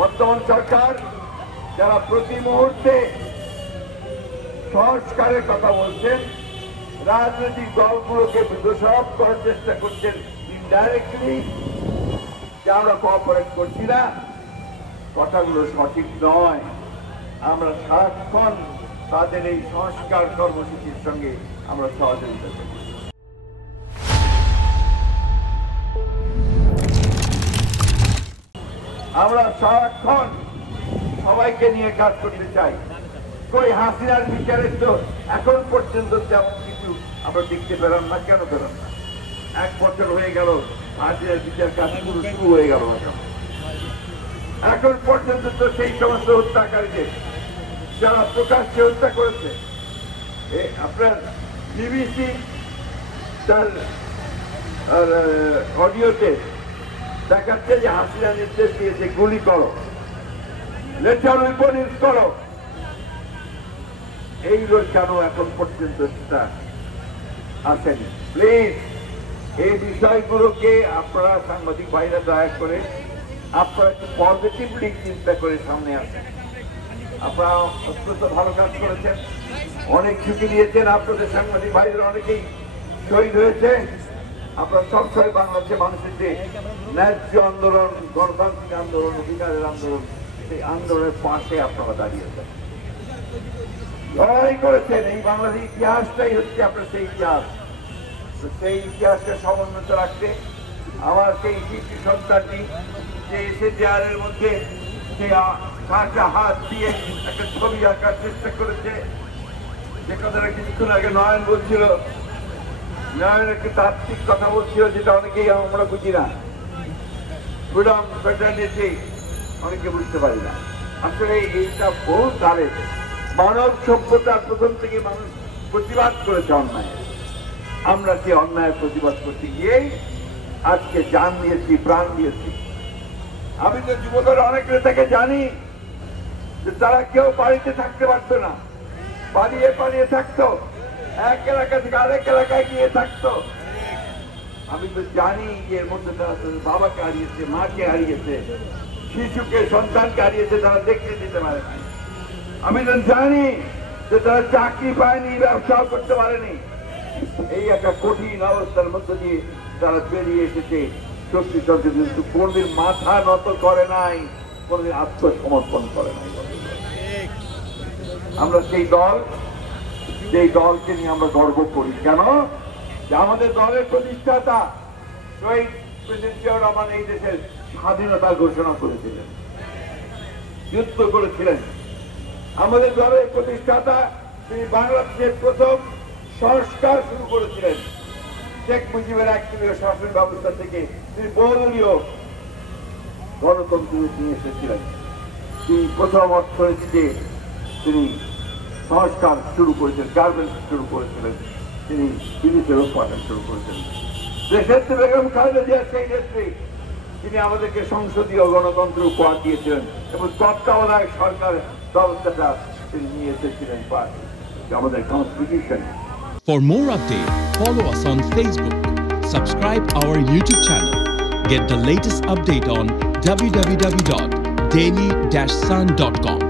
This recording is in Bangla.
বর্তমান সরকার যারা প্রতি মুহূর্তে সংস্কারের কথা বলছেন, রাজনৈতিক দলগুলোকে দোষারোপ করার চেষ্টা করছেন ইনডাইরেক্টলি, যে আমরা কোঅপারেট করছি না, কথাগুলো সঠিক নয়। আমরা সারাক্ষণ তাদের এই সংস্কার কর্মসূচির সঙ্গে আমরা সহযোগিতা করি। আমরা সারাক্ষণ সবাইকে নিয়ে কাজ করতে চাই। কই হাসিনার বিচারের তো এখন পর্যন্ত তেমন কিছু আমরা দেখতে পেলাম না। কেন পেলাম না? 1 বছর হয়ে গেল, হাসিনার বিচার কাজ শুরু হয়ে গেল না। এখন পর্যন্ত তো সেই সমস্ত হত্যাকারীদের যারা প্রকাশ্যে হত্যা করেছে, আপনার বিবিসি তার অডিওতে দেখাচ্ছে যে হাসিনা নির্দেশ দিয়েছে গুলি করো, লেটার উইপন ইউজ করো। এইগুলো কেন এখন পর্যন্ত সেটা আসেনি? প্লিজ এই বিষয়গুলোকে আপনারা সাংবাদিক ভাইরা দয়া করে আপনারা একটু পজিটিভলি চিন্তা করে সামনে আসেন। আপনারা অত্যন্ত ভালো কাজ করেছেন, অনেক ঝুঁকি নিয়েছেন, আপনাদের সাংবাদিক ভাইদের অনেকেই শহীদ হয়েছে। আপনারা সবসময় বাংলাদেশের মানুষের যে ন্যায্য আন্দোলন, গণতান্ত্রিক আন্দোলন, অধিকারের আন্দোলন, সেই আন্দোলনের পাশে আপনারা দাঁড়িয়েছেন, লড়াই করেছেন। এই বাংলাদেশের ইতিহাসটাই হচ্ছে আপনার সেই ইতিহাস। সেই ইতিহাসকে সমুন্নত রাখতে আমার সেই শিশু সন্তানটি যে এসে দেয়ালের মধ্যে সে কাঁচা হাত দিয়ে একটা ছবি আঁকার চেষ্টা করেছে, যে কথাটা কিছুক্ষণ আগে নয়ন বলছিল, নয়ন একটা তাত্ত্বিক কথা বলছিল, যেটা অনেকেই আমরা বুঝি না। ফ্রিডম, ফ্রেটার্নিটি অনেকে বুঝতে পারি না। আসলে এইটা বহু কালে মানব সভ্যতার প্রথম থেকে মানুষ প্রতিবাদ করেছে অন্যায়। আমরা যে অন্যায় প্রতিবাদ করতে গিয়েই আজকে জান দিয়েছি, প্রাণ দিয়েছি। আমি তো যুবকের অনেক নেতাকে জানি যে তারা কেউ বাড়িতে থাকতে পারতো না, পালিয়ে পালিয়ে থাকতো, এক এলাকা থেকে আরেক এলাকায় গিয়ে থাকতো। আমি তো জানি এর মধ্যে তারা বাবাকে হারিয়েছে, মাকে হারিয়েছে, শিশুকে, সন্তানকে হারিয়েছে, তারা দেখতে দিতে পারে না। আমি তো জানি যে তারা চাকরি পায়নি, ব্যবসাও করতে পারেনি। এই একটা কঠিন অবস্থার মধ্যে দিয়ে তারা বেরিয়ে এসেছে শক্তি চর্চা, কিন্তু কোনদিন মাথা নত করে নাই, কোনদিন আত্মসমর্পণ করে নাই। আমরা সেই দল, যেই দলকে নিয়ে আমরা গর্ব করি। কেন? যে আমাদের দলের প্রতিষ্ঠাতা শহীদ প্রেসিডেন্ট জিয়াউর রহমান এই দেশের স্বাধীনতা ঘোষণা করেছিলেন, যুদ্ধ করেছিলেন। আমাদের দলের প্রতিষ্ঠাতা তিনি বাংলাদেশের প্রথম সংস্কার শুরু করেছিলেন। শেখ মুজিবের একদলীয় শাসন ব্যবস্থা থেকে তিনি বহুদলীয় গণতন্ত্র নিয়ে এসেছিলেন। তিনি প্রথম অর্থনীতিতে তিনি সংস্কার শুরু করেছিলেন, গার্মেন্টস শুরু করেছিলেন, তিনি বিদেশে উৎপাদন শুরু করেছিলেন। দেশের বেগম খালেদা জিয়া সেই নেত্রী, তিনি আমাদেরকে সংসদীয় গণতন্ত্র উপহার দিয়েছিলেন এবং তত্ত্বাবধায়ক সরকার ব্যবস্থাটা তিনি নিয়ে এসেছিলেন আমাদের constitution. For more updates, follow us on Facebook, subscribe our YouTube channel, get the latest update on www.daily-sun.com.